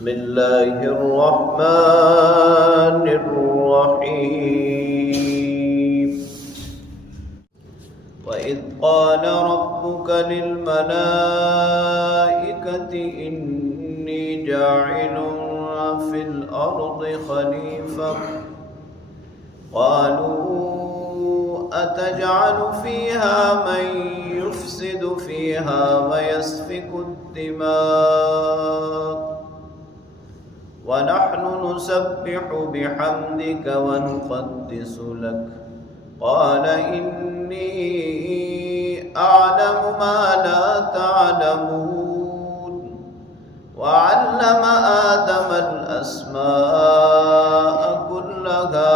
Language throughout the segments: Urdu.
بسم اللہ الرحمن الرحیم وَإِذْ قَالَ رَبُّكَ لِلْمَلَائِكَةِ إِنِّي جَاعِلٌ فِي الْأَرْضِ خَلِيفَةً قَالُوا أَتَجْعَلُ فِيهَا مَن يُفْسِدُ فِيهَا وَيَسْفِكُ الدِّمَاءَ وَنَحْنُ نُسَبِّحُ بِحَمْدِكَ وَنُقَدِّسُ لَكَ قَالَ إِنِّي أَعْلَمُ مَا لَا تَعْلَمُونَ وَعَلَّمَ آدَمَ الْأَسْمَاءَ كُلَّهَا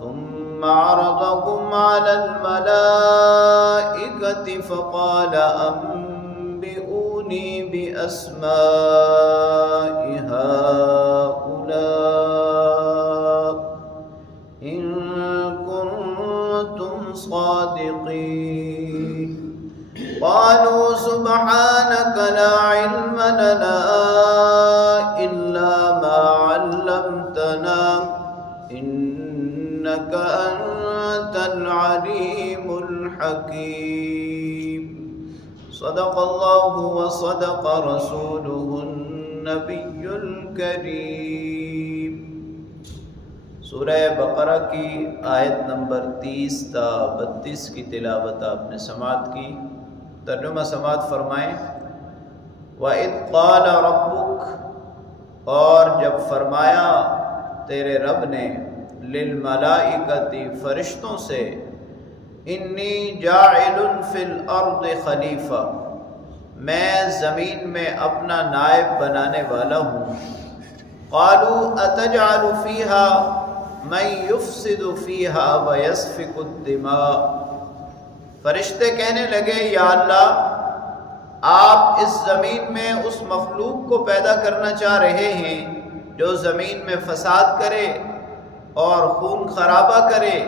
ثُمَّ عَرَضَهُمْ عَلَى الْمَلَائِكَةِ فَقَالَ أَنبِئُونِي بِأَسْمَاءِ هَؤُلَاءِ إِن كُنتُمْ صَادِقِينَ قَالُوا سُبْحَانَكَ لَا عِلْمَ لَنَا إِلَّا مَا عَلَّمْتَنَا إِنَّكَ أَنْتَ الْعَلِيمُ الْحَكِيمُ صدق اللہ وصدق رسولہ النبی الکریم۔ سورہ بقرہ کی آیت نمبر 30 تا 32 کی تلاوت آپ نے سماعت کی۔ ترجمہ سماعت فرمائیں۔ وَإِذْ قَالَ رَبُّكَ، اور جب فرمایا تیرے رب نے، للملائکۃ، فرشتوں سے، انی جاعل فی الارض خلیفہ، میں زمین میں اپنا نائب بنانے والا ہوں۔ قالوا اتجعل فیہا من یفسد فیہا ویسفک الدماء، فرشتے کہنے لگے یا اللہ، آپ اس زمین میں اس مخلوق کو پیدا کرنا چاہ رہے ہیں جو زمین میں فساد کرے اور خون خرابہ کرے۔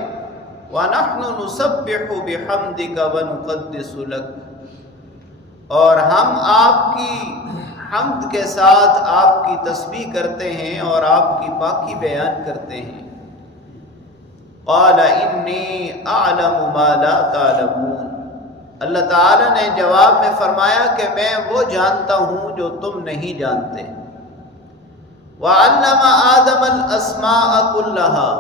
وَنَحْنُ نُسَبِّحُ بِحَمْدِكَ وَنُقَدِّسُ لَكَ، اور ہم آپ کی حمد کے ساتھ آپ کی تسبیح کرتے ہیں اور آپ کی پاکی بیان کرتے ہیں۔ قَالَ إِنِّي أَعْلَمُ مَا لَا تَعْلَمُونَ، اللہ تعالیٰ نے جواب میں فرمایا کہ میں وہ جانتا ہوں جو تم نہیں جانتے۔ وَعَلَّمَ آدَمَ الْأَسْمَاءَ كُلَّهَا،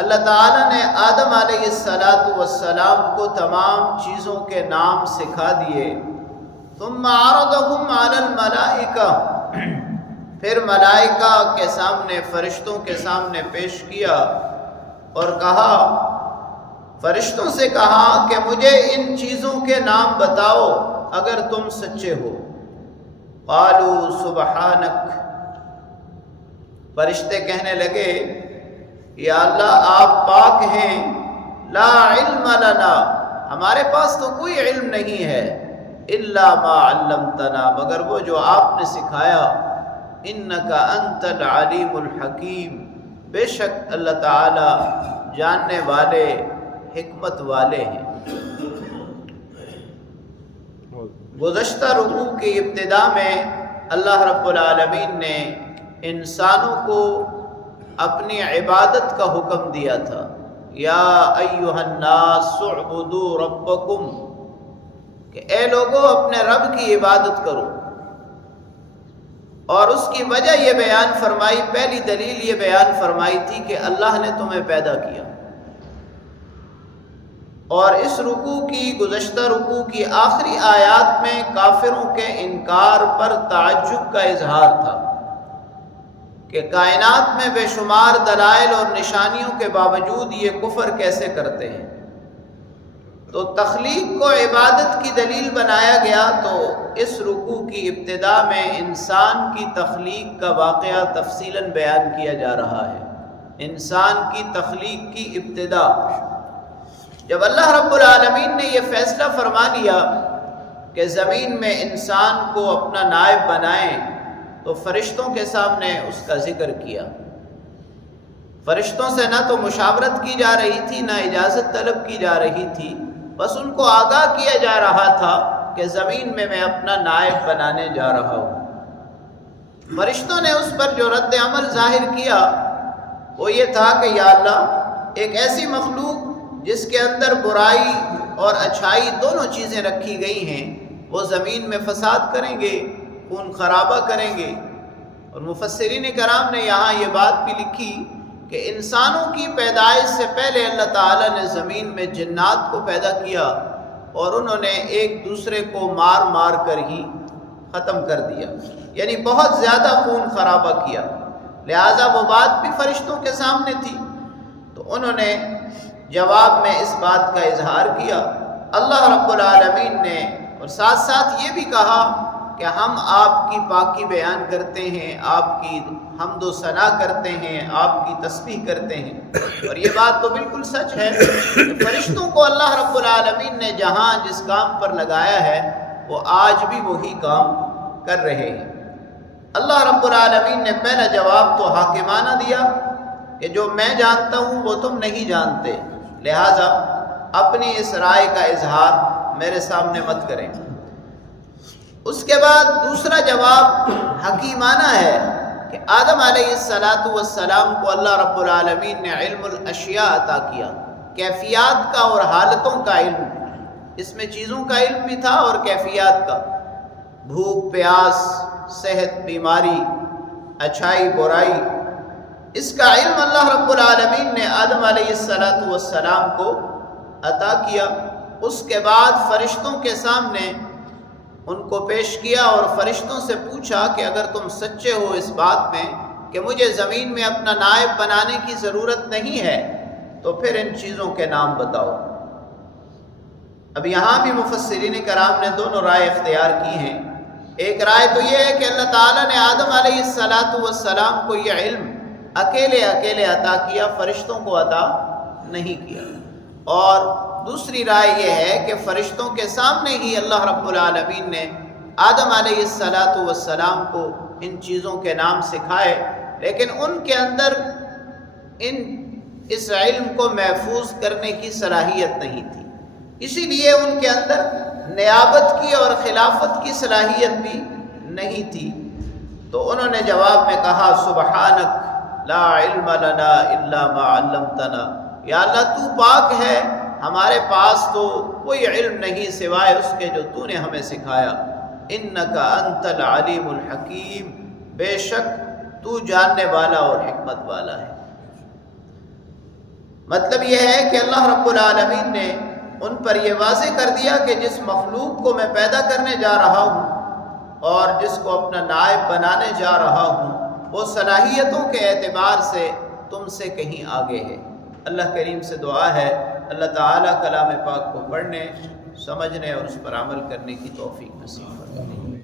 اللہ تعالیٰ نے آدم علیہ السلام کو تمام چیزوں کے نام سکھا دیے۔ ثم عرضهم على الملائکہ، پھر ملائکہ کے سامنے، فرشتوں کے سامنے پیش کیا اور کہا، فرشتوں سے کہا کہ مجھے ان چیزوں کے نام بتاؤ اگر تم سچے ہو۔ قالوا سبحانک، فرشتے کہنے لگے یا اللہ آپ پاک ہیں، لا علم لنا، ہمارے پاس تو کوئی علم نہیں ہے، الا ما علمتنا، مگر وہ جو آپ نے سکھایا، انک انت العلیم الحکیم، بے شک اللہ تعالی جاننے والے، حکمت والے ہیں۔ گزشتہ رکوع کی ابتدا میں اللہ رب العالمین نے انسانوں کو اپنی عبادت کا حکم دیا تھا۔ یا ایھا الناس اعبدوا ربکم، کہ اے لوگو اپنے رب کی عبادت کرو، اور اس کی وجہ یہ بیان فرمائی، پہلی دلیل یہ بیان فرمائی تھی کہ اللہ نے تمہیں پیدا کیا۔ اور اس رکوع کی، گزشتہ رکوع کی آخری آیات میں کافروں کے انکار پر تعجب کا اظہار تھا کہ کائنات میں بے شمار دلائل اور نشانیوں کے باوجود یہ کفر کیسے کرتے ہیں۔ تو تخلیق کو عبادت کی دلیل بنایا گیا، تو اس رکوع کی ابتدا میں انسان کی تخلیق کا واقعہ تفصیلاً بیان کیا جا رہا ہے۔ انسان کی تخلیق کی ابتدا، جب اللہ رب العالمین نے یہ فیصلہ فرما لیا کہ زمین میں انسان کو اپنا نائب بنائیں، تو فرشتوں کے سامنے اس کا ذکر کیا۔ فرشتوں سے نہ تو مشاورت کی جا رہی تھی، نہ اجازت طلب کی جا رہی تھی، بس ان کو آگاہ کیا جا رہا تھا کہ زمین میں اپنا نائب بنانے جا رہا ہوں۔ فرشتوں نے اس پر جو رد عمل ظاہر کیا وہ یہ تھا کہ یا اللہ، ایک ایسی مخلوق جس کے اندر برائی اور اچھائی دونوں چیزیں رکھی گئی ہیں، وہ زمین میں فساد کریں گے، خون خرابہ کریں گے۔ اور مفسرین کرام نے یہاں یہ بات بھی لکھی کہ انسانوں کی پیدائش سے پہلے اللہ تعالیٰ نے زمین میں جنات کو پیدا کیا اور انہوں نے ایک دوسرے کو مار مار کر ہی ختم کر دیا، یعنی بہت زیادہ خون خرابہ کیا، لہٰذا وہ بات بھی فرشتوں کے سامنے تھی، تو انہوں نے جواب میں اس بات کا اظہار کیا۔ اللہ رب العالمین نے اور ساتھ ساتھ یہ بھی کہا کہ ہم آپ کی پاکی بیان کرتے ہیں، آپ کی حمد و ثنا کرتے ہیں، آپ کی تسبیح کرتے ہیں۔ اور یہ بات تو بالکل سچ ہے کہ فرشتوں کو اللہ رب العالمین نے جہاں جس کام پر لگایا ہے وہ آج بھی وہی کام کر رہے ہیں۔ اللہ رب العالمین نے پہلا جواب تو حاکمانہ دیا کہ جو میں جانتا ہوں وہ تم نہیں جانتے، لہٰذا اپنی اس رائے کا اظہار میرے سامنے مت کریں۔ اس کے بعد دوسرا جواب حکیمانہ ہے کہ آدم علیہ السلام کو اللہ رب العالمین نے علم الاشیاء عطا کیا، کیفیات کا اور حالتوں کا علم۔ اس میں چیزوں کا علم بھی تھا اور کیفیات کا، بھوک پیاس، صحت بیماری، اچھائی برائی، اس کا علم اللہ رب العالمین نے آدم علیہ السلام کو عطا کیا۔ اس کے بعد فرشتوں کے سامنے ان کو پیش کیا اور فرشتوں سے پوچھا کہ اگر تم سچے ہو اس بات میں کہ مجھے زمین میں اپنا نائب بنانے کی ضرورت نہیں ہے تو پھر ان چیزوں کے نام بتاؤ۔ اب یہاں بھی مفسرین کرام نے دونوں رائے اختیار کی ہیں۔ ایک رائے تو یہ ہے کہ اللہ تعالیٰ نے آدم علیہ السلام کو یہ علم اکیلے عطا کیا، فرشتوں کو عطا نہیں کیا۔ اور دوسری رائے یہ ہے کہ فرشتوں کے سامنے ہی اللہ رب العالمین نے آدم علیہ السلام کو ان چیزوں کے نام سکھائے، لیکن ان کے اندر اس علم کو محفوظ کرنے کی صلاحیت نہیں تھی، اسی لیے ان کے اندر نیابت کی اور خلافت کی صلاحیت بھی نہیں تھی۔ تو انہوں نے جواب میں کہا سبحانک لا علم لنا الا ما علمتنا، یا اللہ تو پاک ہے، ہمارے پاس تو کوئی علم نہیں سوائے اس کے جو تو نے ہمیں سکھایا۔ انک انت العلیم الحکیم، بے شک تو جاننے والا اور حکمت والا ہے۔ مطلب یہ ہے کہ اللہ رب العالمین نے ان پر یہ واضح کر دیا کہ جس مخلوق کو میں پیدا کرنے جا رہا ہوں اور جس کو اپنا نائب بنانے جا رہا ہوں وہ صلاحیتوں کے اعتبار سے تم سے کہیں آگے ہے۔ اللہ کریم سے دعا ہے اللہ تعالیٰ کلام پاک کو پڑھنے، سمجھنے اور اس پر عمل کرنے کی توفیق نصیب فرمائے۔